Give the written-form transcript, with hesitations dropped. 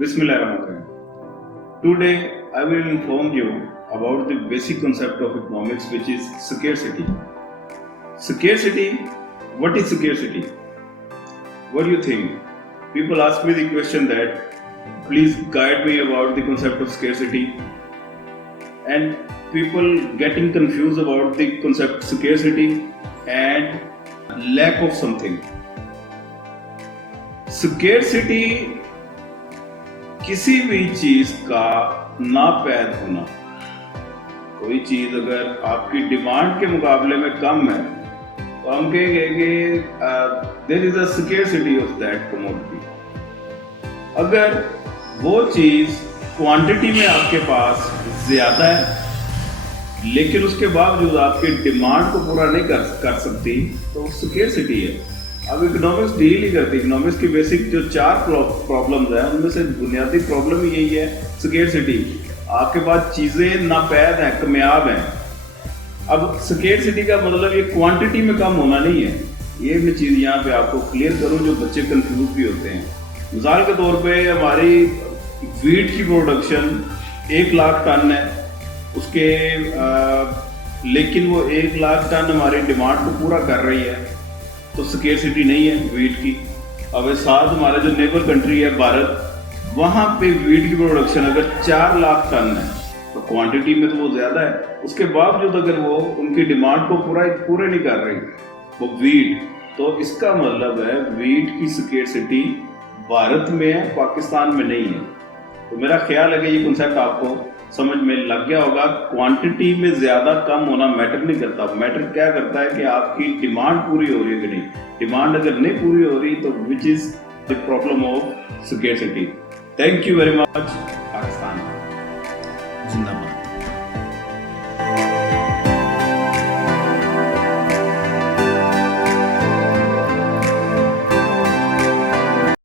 Bismillahirrahmanirrahim. Today I will inform you about the basic concept of economics, which is scarcity. Scarcity, what is scarcity? What do you think? People ask me the question that please guide me about the concept of scarcity, and people getting confused about the concept scarcity and lack of something. Scarcity किसी भी चीज का नापैद होना। कोई चीज अगर आपकी demand के मुकाबले में कम है तो हम कहेंगे कि there is a scarcity of that commodity. अगर वो चीज क्वांटिटी में आपके पास ज्यादा है लेकिन उसके बावजूद आपकी डिमांड को पूरा नहीं कर सकती तो स्केर्सिटी है। अब इकोनॉमिक्स डील ही करती है। इकोनॉमिक्स की बेसिक जो 4 प्रॉब्लम्स हैं उनमें से बुनियादी प्रॉब्लम यही है स्केर्सिटी। आपके पास चीजें नापैद हैं, कमयाब हैं। अब स्केर्सिटी का मतलब ये क्वांटिटी में कम होना नहीं है। ये मैं चीज यहाँ पे आपको क्लियर करूँ जो बच्चे कंफ्यूज भी होते हैं। मिसाल के तौर पे हमारी वीट की प्रोडक्शन 1 लाख टन है उसके लेकिन वो 1 लाख टन हमारी डिमांड को पूरा कर रही है तो स्केर्सिटी नहीं है वीट की। अब साथ हमारा जो नेबर कंट्री है भारत, वहाँ पे वीट की प्रोडक्शन अगर 4 लाख टन है तो क्वांटिटी में तो वो ज्यादा है, उसके बावजूद अगर वो उनकी डिमांड को पूरे नहीं कर रही वो वीट, तो इसका मतलब है वीट की स्केर्सिटी भारत में है, पाकिस्तान में नहीं है। तो मेरा ख्याल है कि ये कॉन्सेप्ट आपको समझ में लग गया होगा। क्वांटिटी में ज्यादा कम होना मैटर नहीं करता। मैटर क्या करता है कि आपकी डिमांड पूरी हो रही है कि नहीं। डिमांड अगर नहीं पूरी हो रही तो which is the problem of scarcity. Thank you very much. Pakistan जिंदाबाद।